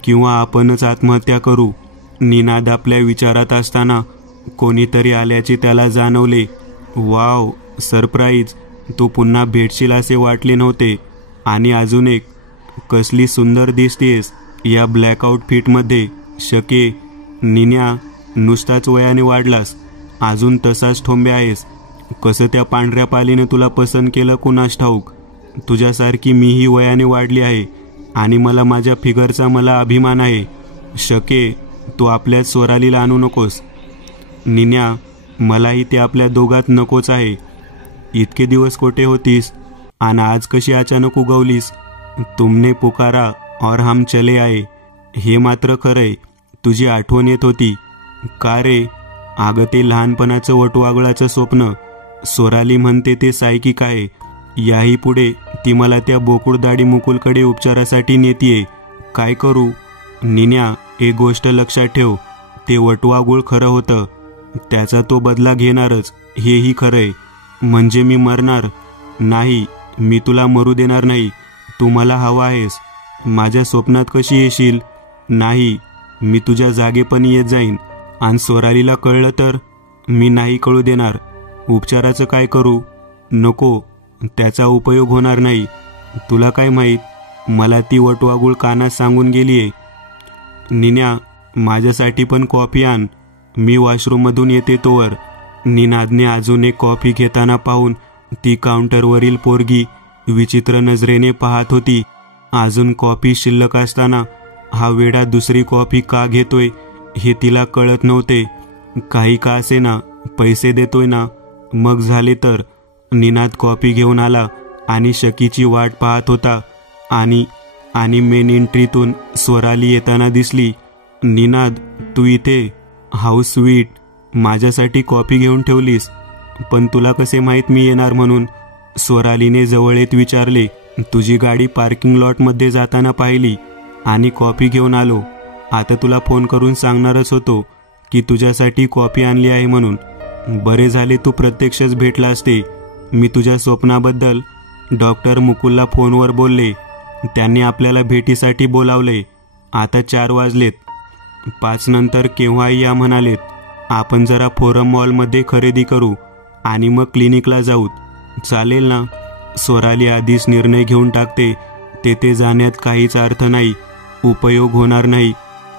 किंवा आपणच आत्महत्या करू. निनाद आपल्या विचारात असताना कोणीतरी आल्याचे त्याला जाणवले. Wow, surprise. तू पुन्हा भेटशील असे वाटले नव्हते. आणि अजून एक, कसली सुंदर दिसतेस या ब्लॅक आउटफिटमध्ये. शके, निन्या, नुसताच वयाने वाढलास, अजून तसाच ठोंबे आहेस. कसं त्या पांढऱ्या पालीने तुला पसंत केलं कुणास ठाऊक. तुझ्यासारखी मीही वयाने वाढली आहे आणि मला माझ्या फिगरचा मला अभिमान आहे. शके, तू आपल्याच स्वरालीला आणू नकोस. निन्या, मलाही ते आपल्या दोघात नकोच आहे. इतके दिवस कोठे होतीस आणि आज कशी अचानक उगवलीस? तुमने पुकारा और हम चले आए. हे मात्र खरंय, तुझी आठवण येत होती. का रे? अगं ते लहानपणाचं वटवागळाचं स्वप्न. स्वराली म्हणते ते सायकिक आहे. याही पुढे ती मला त्या बोकुड दाढी मुकुलकडे उपचारासाठी नेतीये. काय करू? निन्या, एक गोष्ट लक्षात ठेव, ते वटवागुळ खरं होतं. त्याचा तो बदला घेणारच, हेही खरंय. म्हणजे मी मरणार नाही. मी तुला मरू देणार नाही. तू मला हवा आहेस. माझ्या स्वप्नात कशी येशील? नाही, मी तुझ्या जागेपणी येत जाईन. आणि स्वरालीला कळलं तर? मी नाही कळू देणार. उपचाराचं काय करू? नको, त्याचा उपयोग होणार नाही. तुला काय माहीत, मला ती वटवागुळ कानात सांगून गेलीये. निन्या, माझ्यासाठी पण कॉफी आण. मी वॉशरूममधून येते तोवर. निनादने अजून एक कॉफी घेताना पाहून ती काउंटरवरील पोरगी विचित्र नजरेने पाहत होती. अजून कॉफी शिल्लक असताना हा वेडा दुसरी कॉफी का घेतोय हे तिला कळत नव्हते. काही का असेना, पैसे देतोय ना, मग झाले तर. निनाद कॉफी घेऊन आला आणि शकीची वाट पाहत होता. आणि मेन एंट्रीतून स्वराली येताना दिसली. निनाद, तू इथे? How sweet. माझ्यासाठी कॉफी घेऊन ठेवलीस, पण तुला कसे माहीत मी येणार म्हणून? स्वरालीने जवळ येत विचारले. तुझी गाडी पार्किंग लॉटमध्ये जाताना पाहिली आणि कॉफी घेऊन आलो. आता तुला फोन करून सांगणारच होतो की तुझ्यासाठी कॉफी आणली आहे म्हणून. बरे झाले तू प्रत्यक्षच भेटला असते. मी तुझ्या स्वप्नाबद्दल डॉक्टर मुकुलला फोनवर बोलले. त्यांनी आपल्याला भेटीसाठी बोलावले. आता 4 वाजलेत. 5 नंतर केव्हाही या म्हणालेत. आपण जरा फोरम मॉलमध्ये खरेदी करू आणि मग क्लिनिकला जाऊ. चालेल ना? स्वराली आधीच निर्णय घेऊन टाकते. तेथे जाण्यात काहीच अर्थ नाही, उपयोग होणार नाही.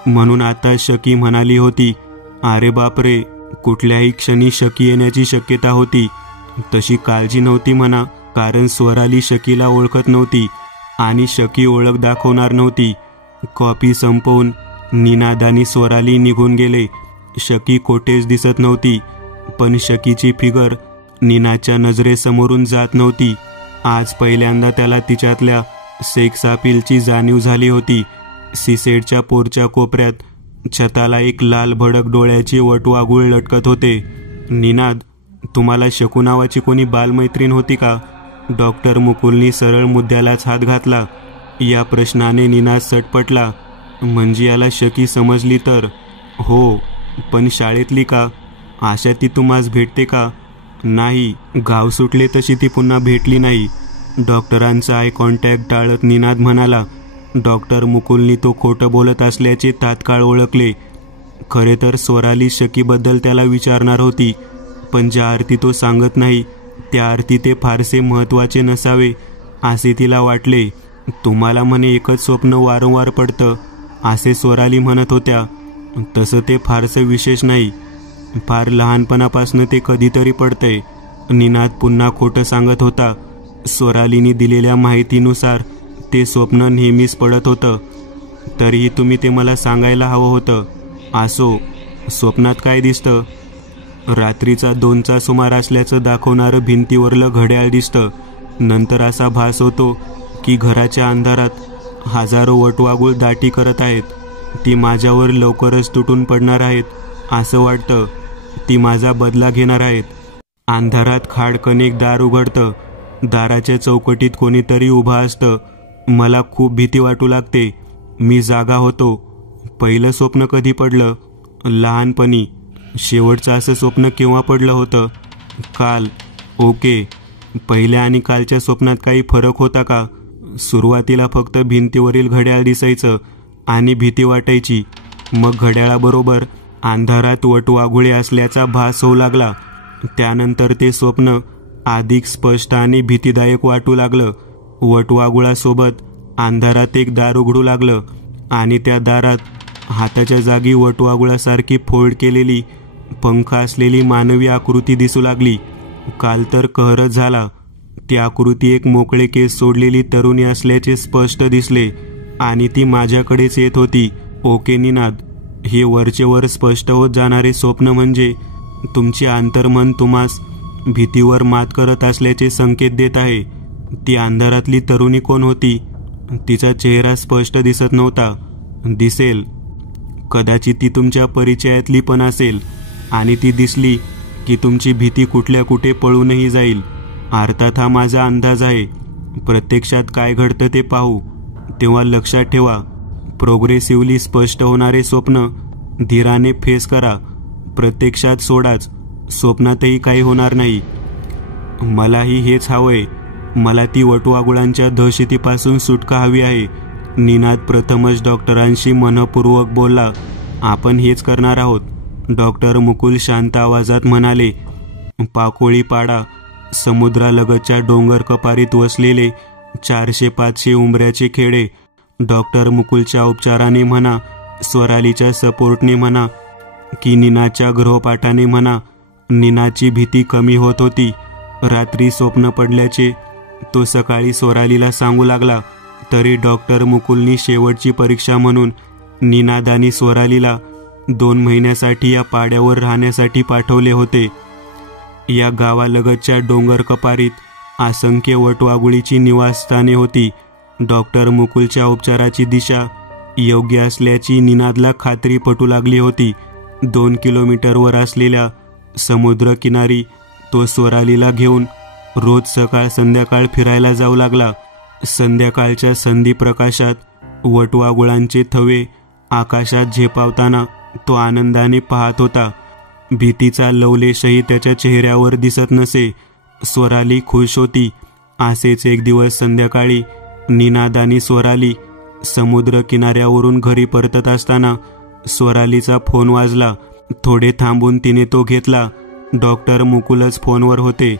म्हणून आता शकी म्हणाली होती. अरे बापरे, कुठल्याही क्षणी शकी येण्याची शक्यता होती. तशी काळजी नव्हती म्हणा, कारण स्वराली शकीला ओळखत नव्हती आणि शकी ओळख दाखवणार नव्हती. कॉफी संपवून निनाद आणि स्वराली निघून गेले. शकी कोठेच दिसत नव्हती, पण शकीची फिगर निनाच्या नजरेसमोरून जात नव्हती. आज पहिल्यांदा त्याला तिच्यातल्या सेक्स अपीलची जाणीव झाली होती. सीसेडच्या पोरच्या कोपऱ्यात छताला एक लाल भडक डोळ्याची वटवागुळ लटकत होते. निनाद, तुम्हाला शकू नावाची कोणी बालमैत्रीण होती का? डॉक्टर मुकुलनी सरळ मुद्द्यालाच हात घातला. या प्रश्नाने निनाद सटपटला. म्हणजे याला शकी समजली तर? हो, पण शाळेतली का? आशा ती तुम्हास भेटते का? नाही, गाव सुटले तशी ती पुन्हा भेटली नाही. डॉक्टरांचा आय कॉन्टॅक्ट टाळत निनाद म्हणाला. डॉक्टर मुकुलनी तो खोटं बोलत असल्याचे तात्काळ ओळखले. खरे तर स्वराली शकीबद्दल त्याला विचारणार होती, पण ज्या अर्थी तो सांगत नाही त्या अर्थी ते फारसे महत्त्वाचे नसावे असे तिला वाटले. तुम्हाला म्हणे एकच स्वप्न वारंवार पडतं असे स्वराली म्हणत होत्या. तसं ते फारसं विशेष नाही. फार लहानपणापासून ते कधीतरी पडतंय. निनाद पुन्हा खोटं सांगत होता. स्वरालीने दिलेल्या माहितीनुसार ते स्वप्न नेहमीच पडत होतं. तरीही तुम्ही ते मला सांगायला हवं होतं. असो, स्वप्नात काय दिसतं? रात्रीचा 2चा सुमार असल्याचं दाखवणारं भिंतीवरलं घड्याळ दिसतं. नंतर असा भास होतो की घराच्या अंधारात हजारो वटवाघूळ दाटी करत आहेत. ती माझ्यावर लवकरच तुटून पडणार आहेत असं वाटतं. ती माझा बदला घेणार आहेत. अंधारात खाडकन एक दार उघडतं. दाराच्या चौकटीत कोणीतरी उभं असतं. मला खूप भीती वाटू लागते. मी जागा होतो. पहिलं स्वप्न कधी पडलं? लहानपणी. शेवटचं असं स्वप्न केव्हा पडलं होतं? काल. ओके. पहिल्या आणि कालच्या स्वप्नात काही फरक होता का? सुरुवातीला फक्त भिंतीवरील घड्याळ दिसायचं आणि भीती वाटायची. मग घड्याळाबरोबर अंधारात वटवाघुळे असल्याचा भास होऊ लागला. त्यानंतर ते स्वप्न अधिक स्पष्ट आणि भीतीदायक वाटू लागलं. वटवाघुळासोबत अंधारात एक दार उघडू लागलं आणि त्या दारात हाताच्या जागी वटवाघुळासारखी फोल्ड केलेली पंख असलेली मानवी आकृती दिसू लागली. काल तर कहरच झाला. ती आकृती एक मोकळे केस सोडलेली तरुणी असल्याचे स्पष्ट दिसले आणि ती माझ्याकडेच येत होती. ओके निनाद, हे वरचेवर स्पष्ट होत जाणारे स्वप्न म्हणजे तुमचे अंतर्मन तुम्हास भीतीवर मात करत असल्याचे संकेत देत आहे. ती अंधारातली तरुणी कोण होती? तिचा चेहरा स्पष्ट दिसत नव्हता. दिसेल. कदाचित ती तुमच्या परिचयातली पण असेल आणि ती दिसली की तुमची भीती कुठल्या कुठे पळूनही जाईल. अर्थात हा माझा अंदाज आहे. प्रत्यक्षात काय घडतं ते पाहू. तेव्हा लक्षात ठेवा, प्रोग्रेसिव्हली स्पष्ट होणारे स्वप्न धीराने फेस करा. प्रत्यक्षात सोडाच. स्वप्नातही काही होणार नाही. मलाही हेच हवंय. मला ती वटवाघुळांच्या दहशतीपासून सुटका हवी आहे. निनाद प्रथमच डॉक्टरांशी मनपूर्वक बोलला. आपण हेच करणार आहोत. डॉक्टर मुकुल शांत आवाजात म्हणाले. पाकोळी पाडा. समुद्रालगतच्या डोंगर कपारीत वसलेले 400-500 उंबऱ्याचे खेडे. डॉक्टर मुकुलच्या उपचाराने म्हणा, स्वरालीच्या सपोर्टने म्हणा की निनाच्या गृहपाठाने म्हणा, निनाची भीती कमी होत होती. रात्री स्वप्न पडल्याचे तो सकाळी स्वरालीला सांगू लागला. तरी डॉक्टर मुकुलनी शेवटची परीक्षा म्हणून निनाद आणि स्वरालीला 2 महिन्यासाठी या पाड्यावर राहण्यासाठी पाठवले होते. या गावालगतच्या डोंगर कपारीत असंख्य वटवाघुळीची निवासस्थाने होती. डॉक्टर मुकुलच्या उपचाराची दिशा योग्य असल्याची निनादला खात्री पटू लागली होती. 2 किलोमीटरवर असलेल्या समुद्रकिनारी तो स्वरालीला घेऊन रोज सकाळ संध्याकाळ फिरायला जाऊ लागला. संध्याकाळच्या संधी प्रकाशात वटवाघुळांचे थवे आकाशात झेपावताना तो आनंदाने पाहत होता. भीतीचा लवलेशही त्याच्या चेहऱ्यावर दिसत नसे. स्वराली खुश होती. असेच एक दिवस संध्याकाळी निनाद आणि स्वराली समुद्र किनाऱ्यावरून घरी परतत असताना स्वरालीचा फोन वाजला. थोडे थांबून तिने तो घेतला. डॉक्टर मुकुलच फोनवर होते.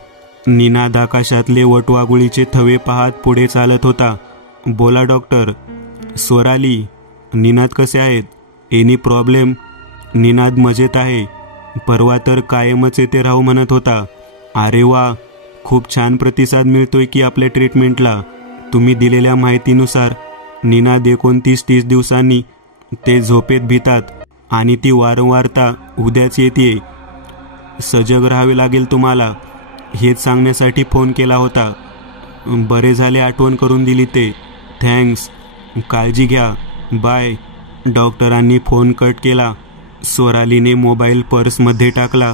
निनाद आकाशातले वटवाघुळीचे थवे पाहत पुढे चालत होता. बोला डॉक्टर. स्वराली, निनाद कसे आहेत? Any problem? निनाद मजेत आहे. परवा तर कायमच येथे राहू म्हणत होता. अरे वा, खूप छान प्रतिसाद मिळतोय की आपल्या ट्रीटमेंटला. तुम्ही दिलेल्या माहितीनुसार निनाद 29-30 दिवसांनी ते झोपेत भितात आणि ती वारंवारता उद्याच येते. सजग राहावे लागेल तुम्हाला. हेच सांगण्यासाठी फोन केला होता. बरे झाले आठवण करून दिली ते. थँक्स. काळजी घ्या. बाय. डॉक्टरांनी फोन कट केला. स्वरालीने मोबाईल पर्समध्ये टाकला.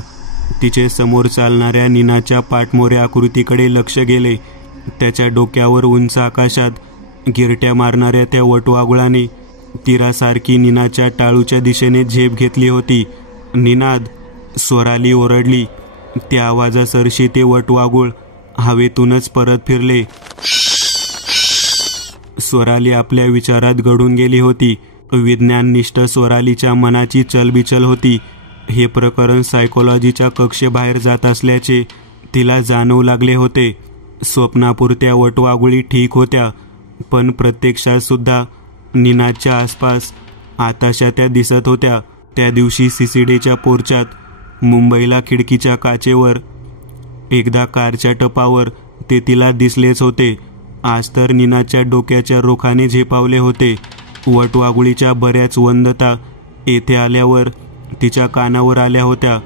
तिचे समोर चालणाऱ्या निनाच्या पाठमोऱ्या आकृतीकडे लक्ष गेले. त्याच्या डोक्यावर उंच आकाशात गिरट्या मारणाऱ्या त्या वटवाघुळाने तीरासारखी निनाच्या टाळूच्या दिशेने झेप घेतली होती. निनाद, स्वराली ओरडली. त्या आवाजासरशी ते वटवाघूळ हवेतूनच परत फिरले. स्वराली आपल्या विचारात गढून गेली होती. विज्ञाननिष्ठ स्वरालीच्या मनाची चलबिचल होती. हे प्रकरण सायकोलॉजीच्या कक्षेबाहेर जात असल्याचे तिला जाणवू लागले होते. स्वप्नापुरत्या वटवाघुळी ठीक होत्या, पण प्रत्यक्षात सुद्धा निनादच्या आसपास आताशा त्या दिसत होत्या. त्या दिवशी सिसिडेच्या पोर्चात मुंबईला खिडकीच्या काचेवर एकदा कारच्या टपावर ते तिला दिसलेच होते. आज तर नीनाच्या डोक्याच्या रोखाने झेपावले होते. वटवाघुळीच्या बऱ्याच वंदता येथे आल्यावर तिच्या कानावर आल्या होत्या.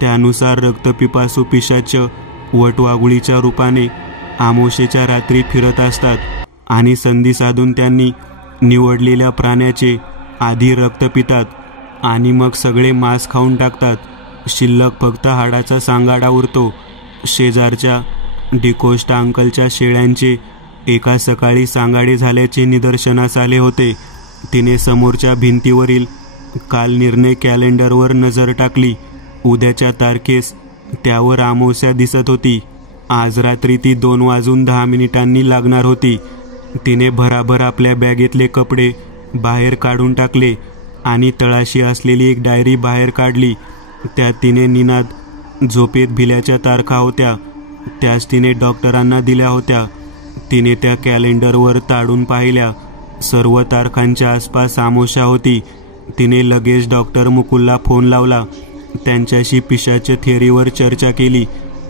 त्यानुसार रक्तपिपासू पिशाच वटवाघुळीच्या रूपाने आमोशेच्या रात्री फिरत असतात आणि संधी साधून त्यांनी निवडलेल्या प्राण्याचे आधी रक्त पितात आणि मग सगळे मांस खाऊन टाकतात. शिल्लक फक्त हाडाचा सांगाडा उरतो. शेजारच्या डिकोस्टा अंकलच्या शेळ्यांचे एका सकाळी सांगाडे झाल्याचे निदर्शनास आले होते. तिने समोरच्या भिंतीवरील काल निर्णय कॅलेंडरवर नजर टाकली. उद्याच्या तारखेस त्यावर अमावस्या दिसत होती. आज रात्री ती 2:10 लागणार होती. तिने भराभर आपल्या बॅगेतले कपडे बाहेर काढून टाकले आणि तळाशी असलेली एक डायरी बाहेर काढली. त्यात तिने निनाद झोपेत भिल्याच्या तारखा होत्या. त्याच तिने डॉक्टरांना दिल्या होत्या. तिने त्या कॅलेंडरवर ताडून पाहिल्या. सर्व तारखांच्या आसपास अमावस्या होती. तिने लगेच डॉक्टर मुकुलला फोन लावला. त्यांच्याशी पिशाच थिअरीवर चर्चा केली.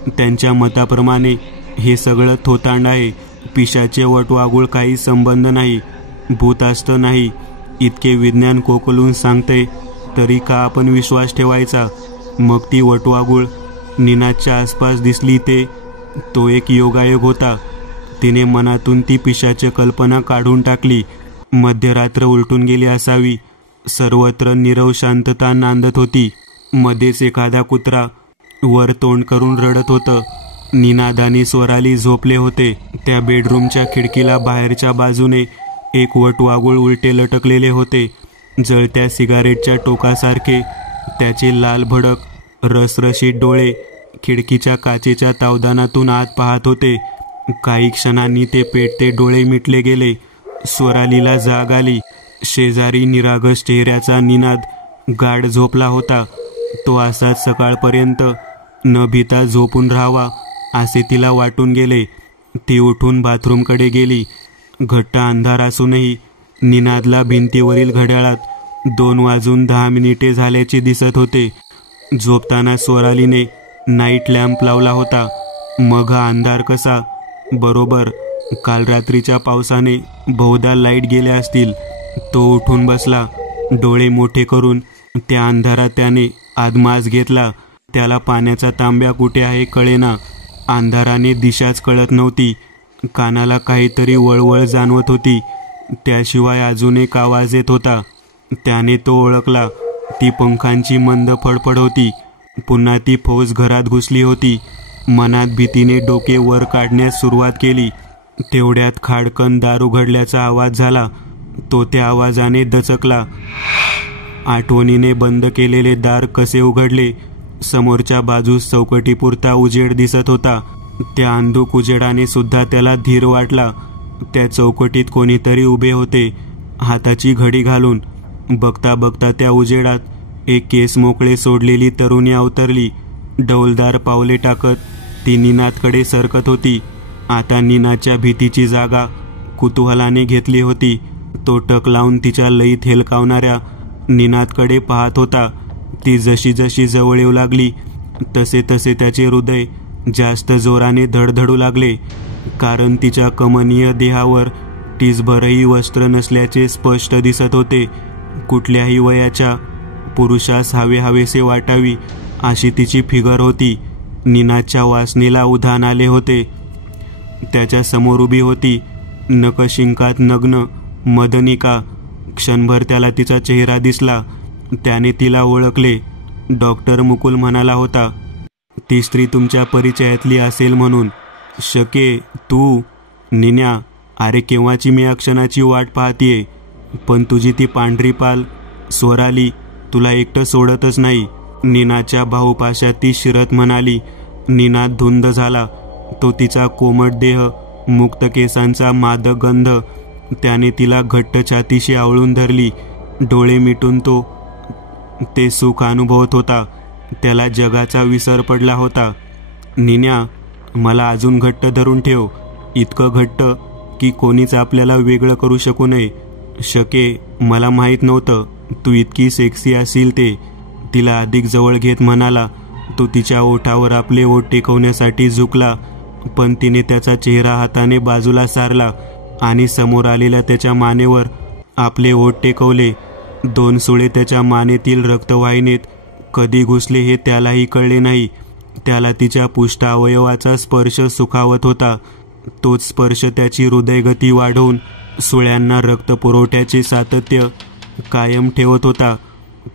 त्यांच्या मताप्रमाणे हे सगळं थोतांड आहे. पिशाचे वटवाघूळ काही संबंध नाही, भूतास्त नाही, इतके विज्ञान कोकलून सांगते तरी का आपण विश्वास ठेवायचा. मग ती वटवाघूळ निनादच्या आसपास दिसली तो एक योगायोग होता. तिने मनातून ती पिशाच कल्पना काढून टाकली. मध्यरात्र उलटून गेली असावी. सर्वत्र नीरव शांतता नांदत होती. मध्येच एखादा कुत्रा वर तोंड करून रडत होतं. निनाद आणि स्वराली झोपले होते. त्या बेडरूमच्या खिडकीला बाहेरच्या बाजूने एक वटवाघूळ उलटे लटकलेले होते. जळत्या सिगारेटच्या टोकासारखे त्याचे लाल भडक रसरशीत डोळे खिडकीच्या काचेच्या तावदानातून आत पाहत होते. काही क्षणांनी ते पेटते डोळे मिटले गेले. स्वरालीला जाग आली. शेजारी निरागस चेहऱ्याचा निनाद गाढ झोपला होता. तो असाच सकाळपर्यंत न भीता झोपून राहावा असे तिला वाटून गेले. ती उठून बाथरूमकडे गेली. घट्ट अंधार असूनही निनादला भिंतीवरील घड्याळात 2:10 झाल्याचे दिसत होते. झोपताना स्वरालीने नाईट लॅम्प लावला होता. मग हा अंधार कसा? बरोबर, काल रात्रीच्या पावसाने बहुधा लाईट गेल्या असतील. तो उठून बसला. डोळे मोठे करून त्या अंधारात त्याने आदमास घेतला. त्याला पाण्याचा तांब्या कुठे आहे कळेना. अंधाराने दिशाच कळत नव्हती. कानाला काहीतरी वळवळ जाणवत होती. त्याशिवाय अजून एक आवाज येत होता. त्याने तो ओळखला. ती पंखांची मंद फडफड होती. पुन्हा ती फौज घरात घुसली होती. मनात भीतीने डोके वर काढण्यास सुरुवात केली. तेवढ्यात खाडकन दार उघडल्याचा आवाज झाला. तो त्या आवाजाने दचकला. आठवणीने बंद केलेले दार कसे उघडले. समोरच्या बाजूस चौकटीपुरता उजेड दिसत होता. त्या अंधुक उजेडाने सुद्धा त्याला धीर वाटला. त्या चौकटीत कोणीतरी उभे होते, हाताची घडी घालून. बघता बघता त्या उजेडात एक केस मोकळे सोडलेली तरुणी अवतरली. डौलदार पावले टाकत ती निनादकडे सरकत होती. आता निनादच्या भीतीची जागा कुतूहलाने घेतली होती. तो टक लावून तिच्या लईत हेलकावणाऱ्या निनादकडे पाहत होता. ती जशी जशी जवळ येऊ लागली तसे तसे त्याचे हृदय जास्त जोराने धडधडू लागले. कारण तिच्या कमनीय देहावर टिचभरही वस्त्र नसल्याचे स्पष्ट दिसत होते. कुठल्याही वयाच्या पुरुषास हवेसे वाटावी अशी तिची फिगर होती. निनादच्या वासनेला उधाण आले होते. त्याच्या समोर उभी होती नखशिंकात नग्न मदनिका. क्षणभर त्याला तिचा चेहरा दिसला. त्याने तिला ओळखले. डॉक्टर मुकुल म्हणाला होता, ती स्त्री तुमच्या परिचयातली असेल म्हणून. शके, तू? निन्या, अरे केव्हाची मी या क्षणाची वाट पाहतीये. पण तुझी ती पांढरी पाल स्वराली तुला एकटं सोडतच नाही. निनाच्या बाहुपाशात ती शिरत म्हणाली. निनाद धुंद झाला. तो तिचा कोमट देह, मुक्त केसांचा मादक गंध. त्याने तिला घट्ट छातीशी आवळून धरली. डोळे मिटून तो ते सुख अनुभवत होता. त्याला जगाचा विसर पडला होता. निन्या, मला अजून घट्ट धरून ठेव. इतकं घट्ट की कोणीच आपल्याला वेगळं करू शकू नये. शके, मला माहीत नव्हतं. तू इतकी सेक्सी असेल ते. तिला अधिक जवळ घेत म्हणाला. तो तिच्या ओठावर आपले ओठ टेकवण्यासाठी झुकला, पण तिने त्याचा चेहरा हाताने बाजूला सारला आणि समोर आलेल्या त्याच्या मानेवर आपले ओठ टेकवले. 2 सुळे त्याच्या मानेतील रक्तवाहिनीत कधी घुसले हे त्यालाही कळले नाही. त्याला तिच्या पुष्ट अवयवाचा स्पर्श सुखावत होता. तोच स्पर्श त्याची हृदयगती वाढवून सुळ्यांना रक्तपुरवठ्याचे सातत्य कायम ठेवत होता.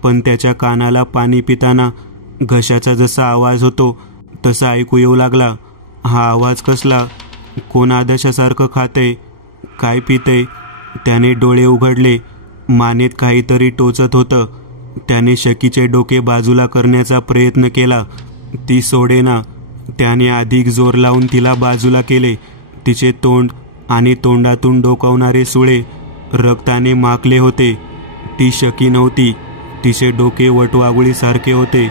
पण त्याच्या कानाला पाणी पिताना घशाचा जसा आवाज होतो तसा ऐकू येऊ लागला. हा आवाज कसला? कोण आदर्शासारखं खाते? काय पिते? त्याने डोळे उघडले. मानेत काहीतरी टोचत होतं. त्याने शकीचे डोके बाजूला करण्याचा प्रयत्न केला. ती सोडेना. त्याने अधिक जोर लावून तिला बाजूला केले. तिचे तोंड आणि तोंडातून डोकावणारे सुळे रक्ताने माखले होते. ती शकी नव्हती. तिचे डोके वटवाघुळीसारखे होते.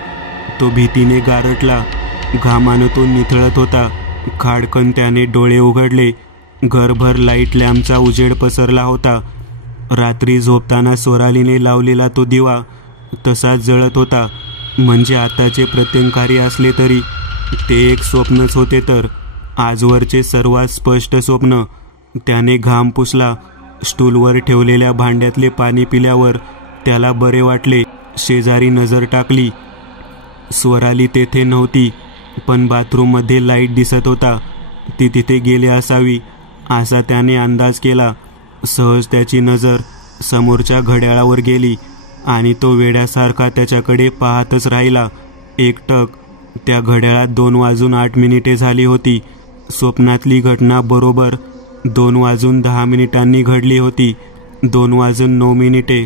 तो भीतीने गारटला. घामानं तो निथळत होता. खाडकन त्याने डोळे उघडले. घरभर लाईट लॅम्पचा उजेड पसरला होता. रात्री झोपताना स्वरालीने लावलेला तो दिवा तसाच जळत होता. म्हणजे आताचे प्रत्यंकारी असले तरी ते एक स्वप्नच होते तर आजवरचे सर्वात स्पष्ट स्वप्न. त्याने घाम पुसला. स्टूलवर ठेवलेल्या भांड्यातले पाणी पिल्यावर त्याला बरे वाटले. शेजारी नजर टाकली. स्वराली तेथे नव्हती, पण बाथरूममध्ये लाईट दिसत होता. ती तिथे गेली असावी असा त्याने अंदाज केला. सहज त्याची नजर समोरच्या घड्याळावर गेली आणि तो वेड्यासारखा त्याच्याकडे पाहतच राहिला. एकटक. त्या घड्याळात 2:08 झाली होती. स्वप्नातली घटना बरोबर 2:10 घडली होती. 2:09.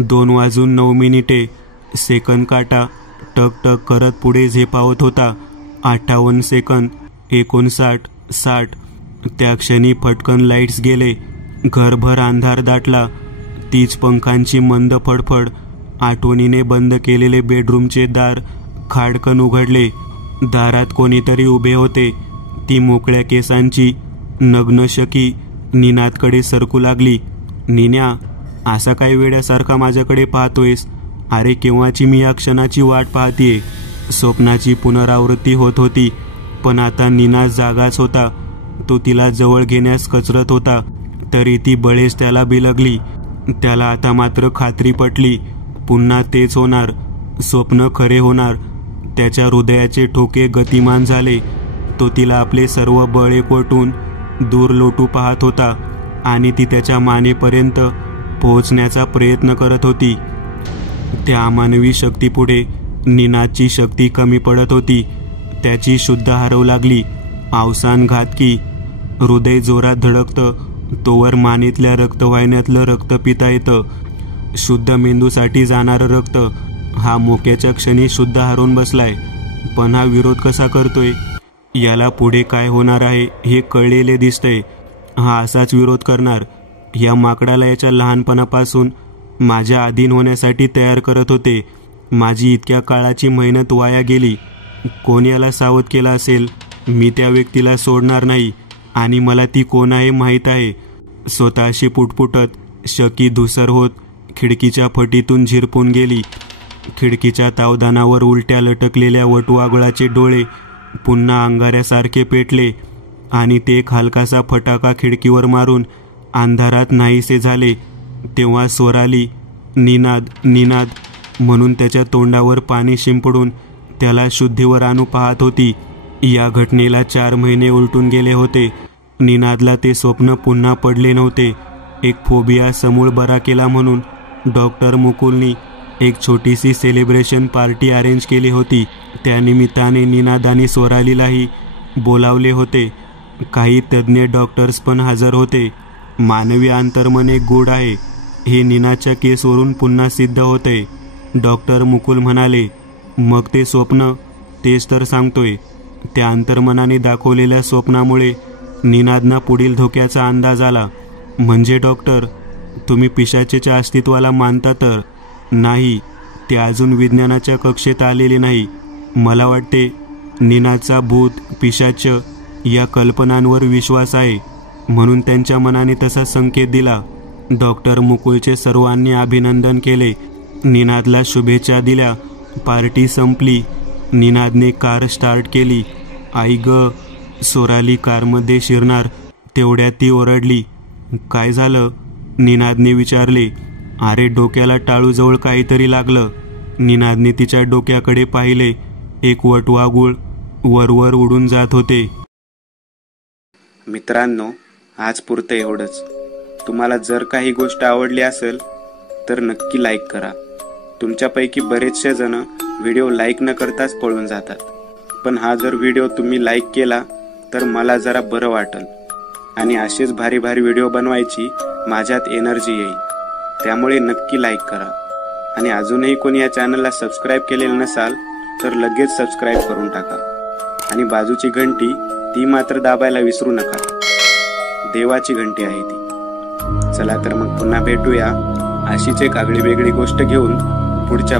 2:09. सेकंद काटा टक टक करत पुढे झेपावत होता. 58 सेकंद. 59. 60. त्या क्षणी फटकन लाईट्स गेले. घरभर अंधार दाटला. तीच पंखांची मंद फडफड. आठवणीने बंद केलेले बेडरूमचे दार खाडकन उघडले. दारात कोणीतरी उभे होते. ती मोकळ्या केसांची नग्न शकी निनादकडे सरकू लागली. निन्या, असा काय वेड्यासारखा माझ्याकडे पाहतोयस? अरे केव्हाची मी या क्षणाची वाट पाहतीये. स्वप्नाची पुनरावृत्ती होत होती, पण आता निनाद जागाच होता. तो तिला जवळ घेण्यास कचरत होता, तरी ती बळेच त्याला बिलगली. त्याला आता मात्र खात्री पटली. पुन्हा तेच होणार. स्वप्न खरे होणार. त्याच्या हृदयाचे ठोके गतिमान झाले. तो तिला आपले सर्व बळ एकवटून दूर लोटू पाहत होता आणि ती त्याच्या मानेपर्यंत पोहोचण्याचा प्रयत्न करत होती. त्या अमानवी शक्तीपुढे निनादची शक्ती कमी पडत होती. त्याची शुद्ध हरवू लागली. अवसान घातकी. हृदय जोरात धडकतं तोवर मानेतल्या रक्तवाहिन्यातलं रक्त पिता येतं. शुद्ध मेंदूसाठी जाणारं रक्त हा मोक्याच्या क्षणी शुद्ध हरवून बसलाय. पण हा विरोध कसा करतोय? याला पुढे काय होणार आहे हे कळलेले दिसतंय. हा असाच विरोध करणार. या माकडाला याच्या लहानपणापासून माझ्या अधीन होण्यासाठी तयार करत होते. माझी इतक्या काळाची मेहनत वाया गेली. कोण याला सावध केला असेल? मी त्या व्यक्तीला सोडणार नाही आणि मला ती कोण आहे माहीत आहे. स्वतःशी पुटपुटत शकी धुसर होत खिडकीच्या फटीतून झिरपून गेली. खिडकीच्या तावदानावर उलट्या लटकलेल्या वटवाघुळाचे डोळे पुन्हा अंगाऱ्यासारखे पेटले आणि ते एक हलकासा फटाका खिडकीवर मारून अंधारात नाहीसे झाले. तेव्हा स्वराली निनाद निनाद म्हणून त्याच्या तोंडावर पाणी शिंपडून त्याला शुद्धीवर आणू पाहत होती. या घटनेला 4 महिने उलटून गेले होते. निनादला ते स्वप्न पुन्हा पडले नव्हते. एक फोबिया समूळ बरा केला म्हणून डॉक्टर मुकुलनी एक छोटीशी सेलिब्रेशन पार्टी अरेंज केली होती. त्यानिमित्ताने निनाद आणि स्वरालीलाही बोलावले होते. काही तज्ज्ञ डॉक्टर्स पण हजर होते. मानवी अंतर्मन एक गूढ आहे हे निनादच्या केसवरून पुन्हा सिद्ध होते. डॉक्टर मुकुल म्हणाले. मग ते स्वप्न? तेच तर सांगतोय. त्या अंतर्मनाने दाखवलेल्या स्वप्नामुळे निनादना पुढील धोक्याचा अंदाज आला. म्हणजे डॉक्टर, तुम्ही पिशाचेच्या अस्तित्वाला मानता तर? नाही, ते अजून विज्ञानाच्या कक्षेत आलेले नाही. मला वाटते निनादचा भूत पिशाच या कल्पनांवर विश्वास आहे, म्हणून त्यांच्या मनाने तसा संकेत दिला. डॉक्टर मुकुलचे सर्वांनी अभिनंदन केले. निनादला शुभेच्छा दिल्या. पार्टी संपली. निनादने कार स्टार्ट केली. आई ग, सोराली कारमध्ये शिरणार तेवढ्यात ती ओरडली. काय झालं? निनादने विचारले. अरे, डोक्याला टाळूजवळ काहीतरी लागलं. निनादने तिच्या डोक्याकडे पाहिले. एक वटवाघूळ वरवर उडून जात होते. मित्रांनो, आज पुरतं एवढंच. तुम्हाला जर काही गोष्ट आवडली असेल तर नक्की लाईक करा. तुमच्यापैकी बरेचसे जण व्हिडिओ लाईक न करताच पळून जातात, पण हा जर व्हिडिओ तुम्ही लाईक केला तर मला जरा बरं वाटेल आणि असेच भारी भारी व्हिडिओ बनवायची माझ्यात एनर्जी येईल. त्यामुळे नक्की लाईक करा. आणि अजूनही कोणी या चॅनलला सबस्क्राईब केलेलं नसाल तर लगेच सबस्क्राईब करून टाका. आणि बाजूची घंटी ती मात्र दाबायला विसरू नका. देवाची घंटी आहे ती. चला तर मग पुन्हा भेटूया अशीच एक आगळी वेगळी गोष्ट घेऊन पुढच्या